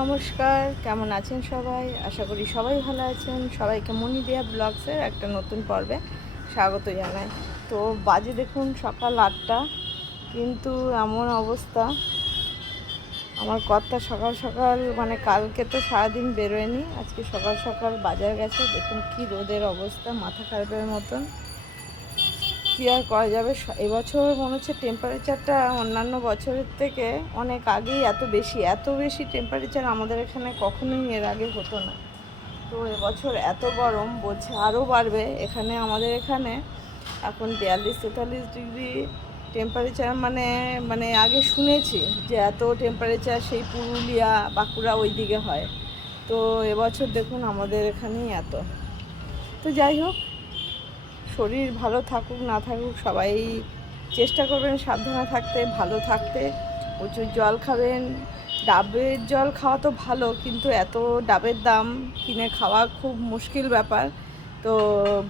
নমস্কার, কেমন আছেন সবাই? আশা করি সবাই ভালো আছেন। সবাইকে মনি দেয়া ব্লগসের একটা নতুন পর্বে স্বাগত জানাই। তো বাজে দেখুন সকাল আটটা, কিন্তু এমন অবস্থা। আমার কর্তা সকাল সকাল মানে কালকে তো সারাদিন বেরোয়নি, আজকে সকাল সকাল বাজার গেছে। দেখুন কি রোদের অবস্থা, মাথা খারাপের মতন। কী আর করা যাবে? এবছর মনে হচ্ছে টেম্পারেচারটা অন্যান্য বছরের থেকে অনেক আগেই এত বেশি। এত বেশি টেম্পারেচার আমাদের এখানে কখনোই এর আগে হতো না। তো এবছর এত গরম, বলছে আরও বাড়বে। এখানে আমাদের এখানে এখন বিয়াল্লিশ তেতাল্লিশ ডিগ্রি টেম্পারেচার মানে মানে আগে শুনেছি যে এত টেম্পারেচার সেই পুরুলিয়া, বাঁকুড়া ওই দিকে হয়। তো এবছর দেখুন আমাদের এখানেই এত। তো যাই হোক শরীর ভালো থাকুক, না থাকুক, সবাই চেষ্টা করবেন সাবধানে থাকতে, ভালো থাকতে। প্রচুর জল খাবেন। ডাবের জল খাওয়া তো ভালো, কিন্তু এত ডাবের দাম কিনে খাওয়া খুব মুশকিল ব্যাপার। তো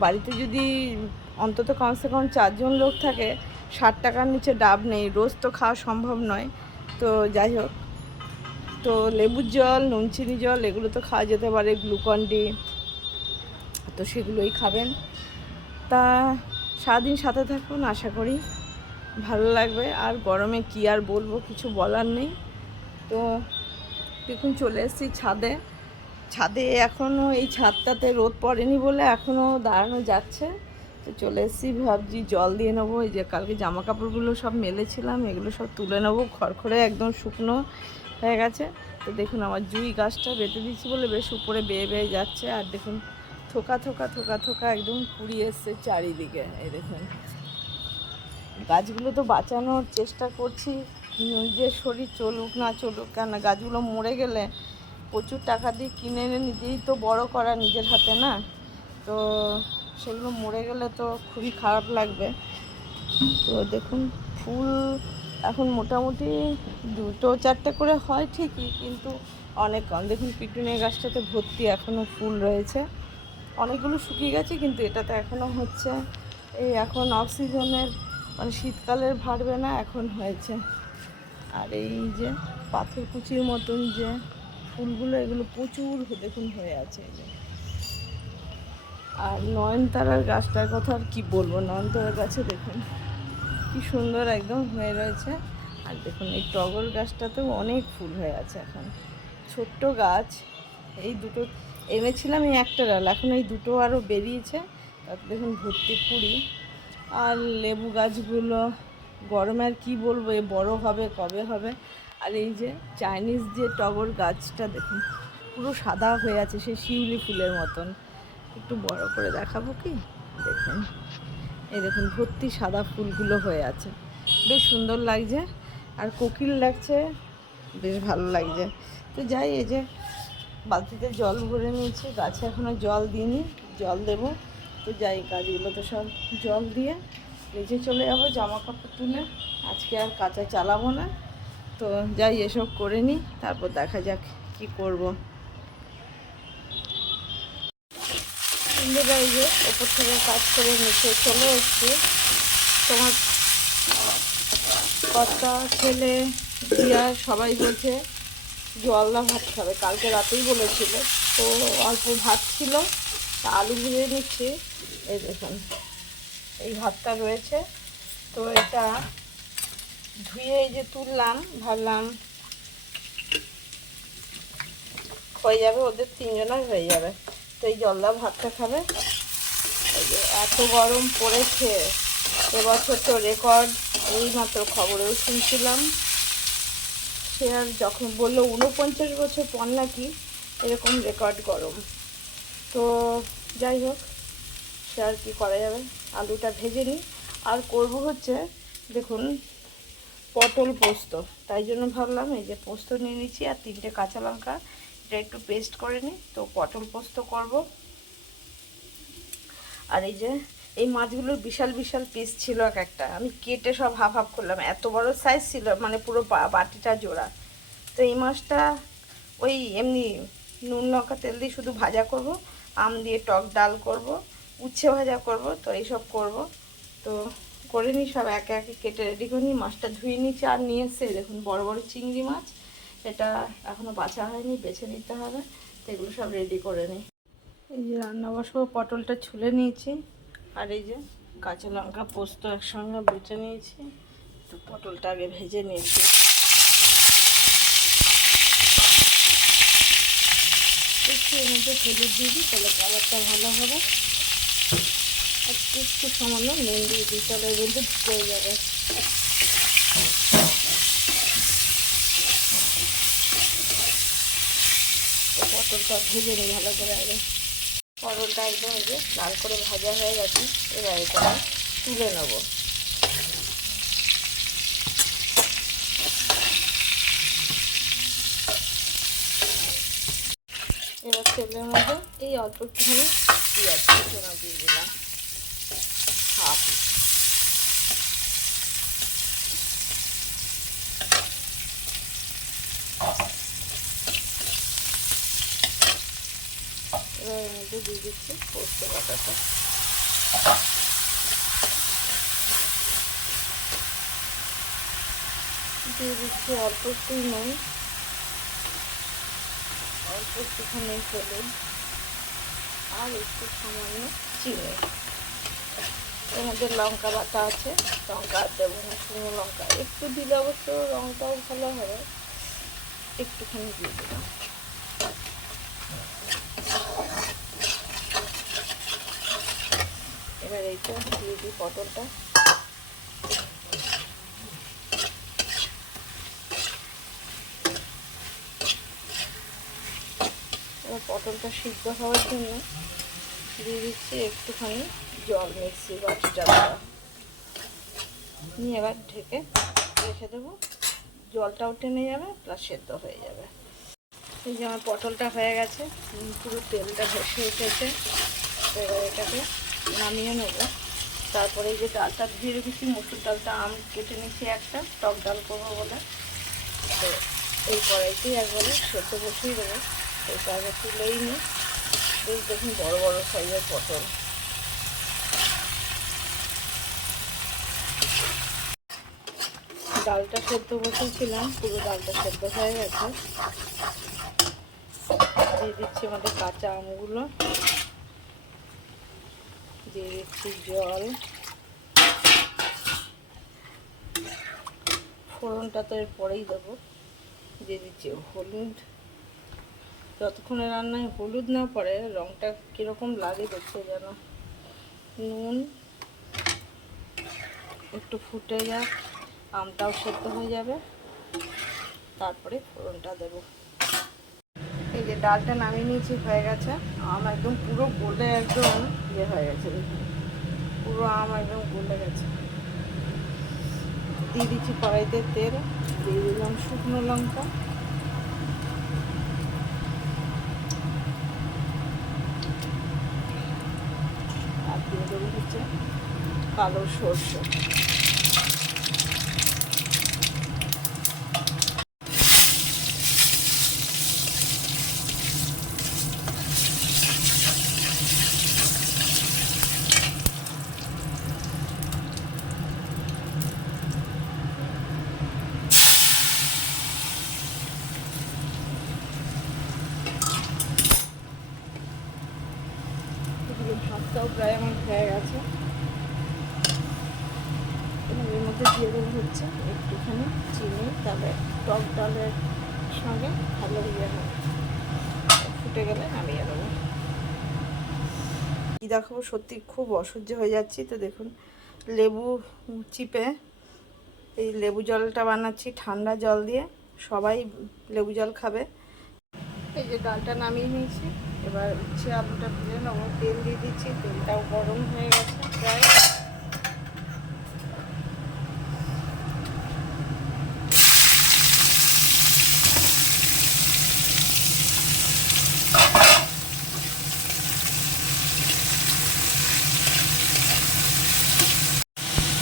বাড়িতে যদি অন্তত কমসে কম চারজন লোক থাকে, ষাট টাকার নিচে ডাব নেই, রোজ তো খাওয়া সম্ভব নয়। তো যাই হোক, তো লেবুর জল নুন চিনি জল, এগুলো তো খাওয়া যেতে পারে, গ্লুকন ডি, তো সেগুলোই খাবেন। তা সারাদিন সাথে থাকুন, আশা করি ভালো লাগবে। আর গরমে কি আর বলব, কিছু বলার নেই। তো দেখুন, চলে এসেছি ছাদে। ছাদে এখনও এই ছাদটাতে রোদ পড়েনি বলে এখনও দাঁড়ানো যাচ্ছে। তো চলে এসেছি, ভাবছি জল দিয়ে নেব। এই যে কালকে জামা কাপড়গুলো সব মেলেছিলাম, এগুলো সব তুলে নেব। খড়খড়ে একদম শুকনো হয়ে গেছে। তো দেখুন, আমার জুই গাছটা বেঁধে দিচ্ছি বলে বেশ উপরে বেয়ে বেয়ে যাচ্ছে। আর দেখুন থোকা থোকা থোকা থোকা একদম কুড়িয়ে এসছে চারিদিকে, এই দেখুন। গাছগুলো তো বাঁচানোর চেষ্টা করছি নিজের শরীর চলুক, না চলুক কেন গাছগুলো মরে গেলে প্রচুর টাকা দিয়ে কিনে এনে নিজেই তো বড় করা নিজের হাতে, না? তো সেগুলো মরে গেলে তো খুবই খারাপ লাগবে। তো দেখুন, ফুল এখন মোটামুটি দুটো, চারটে করে হয় ঠিকই, কিন্তু অনেক কম। দেখুন পিটুনিয়া গাছটাতে ভর্তি এখনও ফুল রয়েছে। অনেকগুলো শুকিয়ে গেছে, কিন্তু এটাতে এখনও হচ্ছে। এই এখন অফ সিজনের মানে শীতকালের ভারবে না এখন হয়েছে। আর এই যে পাথর কুচির মতন যে ফুলগুলো, এগুলো প্রচুর দেখুন হয়ে আছে এই যে। আর নয়নতারার গাছটার কথা আর কী বলব, নয়নতারার গাছে দেখুন কি সুন্দর একদম হয়ে রয়েছে। আর দেখুন এই টগর গাছটাতেও অনেক ফুল হয়ে আছে এখন। ছোট্ট গাছ, এই দুটো এনেছিলাম এই একটা ডাল। এখন এই দুটো আরও বেরিয়েছে। তাতে দেখুন ভর্তি কুড়ি আর লেবু গাছগুলো। গরমে আর কী বলব, এ বড় হবে, কবে হবে? আর এই যে চাইনিজ যে টগর গাছটা দেখুন, পুরো সাদা হয়ে আছে, সেই শিউলি ফুলের মতন। একটু বড় করে দেখাবো কি? দেখুন। এই দেখুন, ভর্তি সাদা ফুলগুলো হয়ে আছে। বেশ সুন্দর লাগছে। আর কোকিল লাগছে, বেশ ভালো লাগছে। তো যাই, এই যে বালতিতে জল ভরে নিয়েছি, গাছে এখনও জল দিইনি, জল দেবো। তো যাই, গাছগুলো তো সব জল দিয়ে নিচে চলে যাব জামা কাপড় তুলে। আজকে আর কাঁচা চালাবো না। তো যাই, এসব করে নিই, তারপর দেখা যাক কি করব। সুন্দর যে, ওপর থেকে কাজ করে নিচে চলে এসছি। তোমার কর্তা, ছেলে দিয়া সবাই বলছে জলদা ভাত খাবে, কালকে রাতেই বলেছিল। তো অল্প ভাত ছিল, তা আলু ভেজে নিচ্ছি। এই দেখুন, এই ভাতটা রয়েছে। তো এটা ধুয়ে এই যে তুললাম, ভাবলাম হয়ে যাবে, ওদের তিনজনের হয়ে যাবে। তো এই জলদা ভাতটা খাবে। এই যে এত গরম পড়েছে, এবছর তো রেকর্ড এই মাত্র খবরেও শুনছিলাম। সে আর যখন বলল উনপঞ্চাশ বছর পর নাকি এরকম রেকর্ড গরম। তো যাই হোক সে আর কি করা যাবে? আলুটা ভেজে নিই। আর করব হচ্ছে, দেখুন, পটল পোস্ত। তাই জন্য ভাবলাম এই যে পোস্ত নিয়ে নিচ্ছি আর তিনটে কাঁচা লঙ্কা, এটা একটু পেস্ট করে নিই। তো পটল পোস্ত করব। আর এই যে এই মাছগুলোর বিশাল বিশাল পিস ছিল এক একটা। আমি কেটে সব হাফ হাফ করলাম। এত বড় সাইজ ছিল মানে পুরো বাটিটা জোড়া। তো এই মাছটা ওই এমনি নুন লঙ্কা, তেল দিয়ে শুধু ভাজা করব, আম দিয়ে টক ডাল করব, উচ্ছে ভাজা করব, তো এইসব করব। তো করে নিই সব একে একে কেটে রেডি করে নিই। মাছটা ধুয়ে নিচ্ছি আর নিয়ে এসছে দেখুন বড় বড় চিংড়ি মাছ। এটা এখনও বাছা হয়নি, বেছে নিতে হবে। তো এগুলো সব রেডি করে নিই। এই যে রান্না বসাবো, পটলটা ছুলে নিয়েছি। আর এই যে কাঁচা লঙ্কা পোস্ত একসঙ্গে বেছে নিয়েছি। তো পটলটা আগে ভেজে নিয়েছি। একটু এর মধ্যে হলুদ দিয়ে দিই, তাহলে কালারটা ভালো হবে। আর একটু সামান্য নুন দিয়ে দিই, তাহলে এর মধ্যে ঢুকে যাবে। পটলটা ভেজে নিই ভালো করে আগে। পটলটা একদম এই যে লাল করে ভাজা হয়ে গেছে, এবার এটা তুলে নেব। এবার তেলের মধ্যে এই অল্প একটুখানি পেঁয়াজ দিয়ে দিলাম হাফ এবার এর মধ্যে দিয়ে দিচ্ছি পোস্ত বাটাটা দিয়ে দিচ্ছি অল্প একটু নুন অল্প একটুখানি হলুদ আর একটু সামান্য চিনি এর মধ্যে লঙ্কা বাটা আছে লঙ্কা দেবো না শুকনো লঙ্কা একটু দিলে অবশ্য রঙটাও ভালো হবে একটুখানি দিয়ে দিলাম। এবার এইটা দিয়ে দিই পটলটা। এবার পটলটা সিদ্ধ হওয়ার জন্য দিয়ে দিচ্ছি একটুখানি জল, মিক্সি বাটিটা নিয়ে এবার ঢেকে রেখে দেবো। জলটাও টেনে যাবে, প্লাস সেদ্ধ হয়ে যাবে। এই যে আমার পটলটা হয়ে গেছে পুরো তেলটা ভেসে উঠেছে। এবার এটাকে নামিয়ে নেব। তারপরে এই যে ডালটা ধুয়ে রেখেছি, মসুর ডালটা আম কেটে নিচ্ছি একটা, টক ডাল করব বলে। তো এই কড়াইতেই একবারে সেদ্ধ বসিয়ে দেবো। এই আগে তুলেই নিই। দেখুন বড় বড় সাইজের পটল। ডালটা সেদ্ধ বসেছিলাম, পুরো ডালটা সেদ্ধ হয়ে গেছে। দিয়ে দিচ্ছি আমাদের কাঁচা আমগুলো। দিয়ে দিচ্ছি জল। ফোড়নটা তো এর পরেই দেবো। দিয়ে দিচ্ছি হলুদ। যতক্ষণে রান্নায় হলুদ না পড়ে রঙটা কীরকম লাগে দেখতে যেন। নুন একটু ফুটে যাক, আমটাও সেদ্ধ হয়ে যাবে। তারপরে ফোড়নটা দেবো। এই যে ডালটা নামিয়ে নিয়েছি, হয়ে গেছে। আম একদম পুরো গলে একদম। ইয়ে হয়ে গেছে। পুরো আম একদম গলে গেছে। দিয়ে দিচ্ছি কড়াইতে তেল, দিয়ে দিলাম শুকনো লঙ্কা। আর দিয়ে দেবো হচ্ছে কালো সর্ষে এদিকে ভাতটাও প্রায় আমার হয়ে গেছে মধ্যে দিয়ে দেবো হচ্ছে। একটুখানি চিনি, তবে টক ডালের সঙ্গে ভালো ইয়ে হবে ফুটে গেলে নামিয়ে দেবো কি দেখাবো? সত্যি খুব অসহ্য হয়ে যাচ্ছি। তো দেখুন, লেবু চিপে এই লেবু জলটা বানাচ্ছি ঠান্ডা জল দিয়ে। সবাই লেবু জল খাবে। এই যে ডালটা নামিয়ে নিয়েছি। এবার হচ্ছে আলুটা ভেজে নেব। তেল দিয়ে দিচ্ছি। তেলটাও গরম হয়ে গেছে প্রায়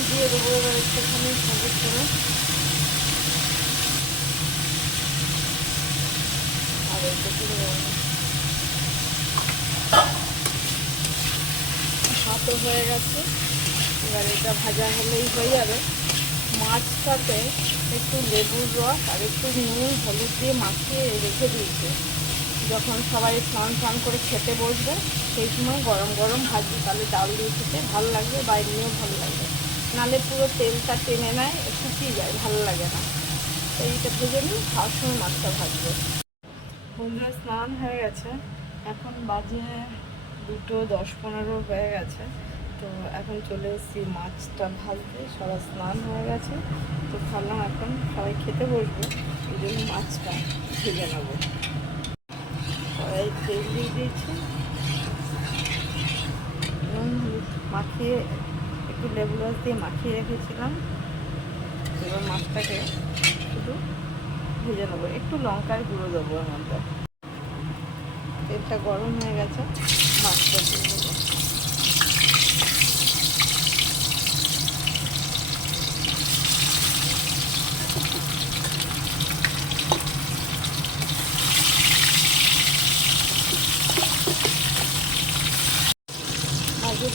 দিয়ে দেবো এবার একটুখানি হলুদ করে ভাতও হয়ে গেছে। এবার এটা ভাজা হলেই হয়ে যাবে। মাছটাতে একটু লেবুর রস আর একটু নুন, হলুদ দিয়ে মাখিয়ে রেখে দিয়েছে। যখন সবাই স্নান স্নান করে খেতে বসবে, সেই সময় গরম গরম ভাজবে তাহলে ডাল দিয়ে খেতে ভালো লাগবে বা এমনিও ভালো লাগবে। নালে পুরো তেলটা টেনে নেয়, শুকিয়ে যায়, ভালো লাগে না। এইটা ভেজে নিই খাওয়ার সময় মাছটা ভাজবে। বন্ধুরা স্নান হয়ে গেছে। এখন বাজে দুটো দশ পনেরো হয়ে গেছে। তো এখন চলে এসেছি মাছটা ভাজতে। সবার স্নান হয়ে গেছে। তো ভাবলাম এখন সবাই খেতে বসবে। এই জন্য মাছটা ভেজে নেব। কড়াই তেল দিয়ে দিয়েছি। নুন মাখিয়ে একটু লেবু রস দিয়ে মাখিয়ে রেখেছিলাম। এবার মাছটাকে শুধু ভেজে নেব। একটু লঙ্কার গুঁড়ো দেবো এর মধ্যে। তেলটা গরম হয়ে গেছে, মাছটা দিয়ে দেবো।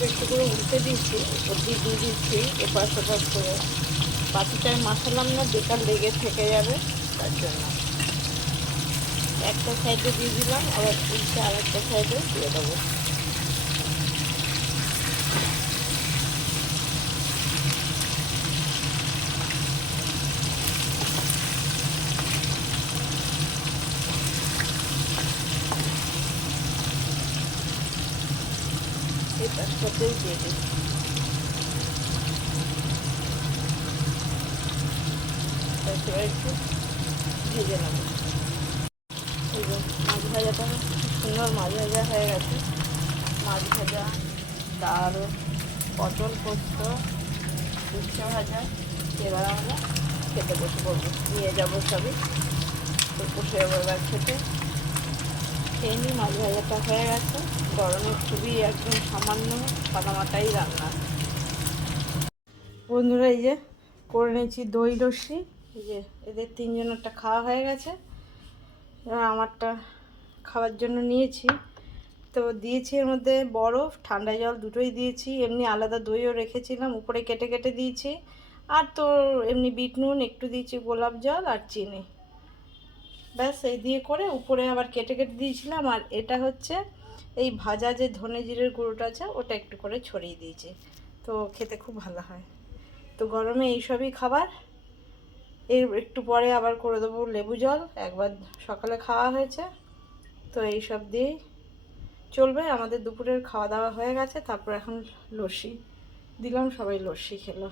একটু করে উল্টে দিয়েছি উপর দিয়ে দিচ্ছি এপাশ ওপাশ করে। বাটিটায় মাখালাম না বেকার লেগে থেকে যাবে। তার জন্য একটা সাইডে দিয়ে দিলাম, আবার উল্টে আর একটা সাইডে দিয়ে দেবো। সাথেও দিয়ে দিই একটু ভেজে নেব মাছ ভাজাটা খুব সুন্দর মাছ ভাজা হয়ে গেছে মাছ ভাজা ডাল পটল পোস্ত উচ্ছে ভাজা এবার আমরা খেতে বসে পড়ব নিয়ে যাব সবই তো বসে যাব এবার খেতে খেয়ে নিই মাছ ভাজাটা হয়ে গেছে গরমে খুবই একদম সামান্য সাদামাটাই রান্না বন্ধুরা, এই যে করে নিয়েছি দই লস্যি যে এদের তিনজনেরটা খাওয়া হয়ে গেছে। এবার আমারটা খাওয়ার জন্য নিয়েছি। তো দিয়েছি এর মধ্যে বরফ, ঠান্ডা জল দুটোই দিয়েছি। এমনি আলাদা দইও রেখেছিলাম, উপরে কেটে কেটে দিয়েছি। আর তো এমনি বিট নুন, একটু দিয়েছি গোলাপ জল আর চিনি। ব্যাস, এই দিয়ে করে উপরে আবার কেটে কেটে দিয়েছিলাম। আর এটা হচ্ছে এই ভাজা যে ধনে জিরের গুঁড়োটা আছে, ওটা একটু করে ছড়িয়ে দিয়েছি। তো খেতে খুব ভালো হয়। তো গরমে এইসবই খাবার। এর একটু পরে আবার করে দেবো লেবু জল। একবার সকালে খাওয়া হয়েছে। তো এই সব দিয়েই চলবে। আমাদের দুপুরের খাওয়া দাওয়া হয়ে গেছে। তারপর এখন লস্যি। দিলাম, সবাই লস্যি খেলো।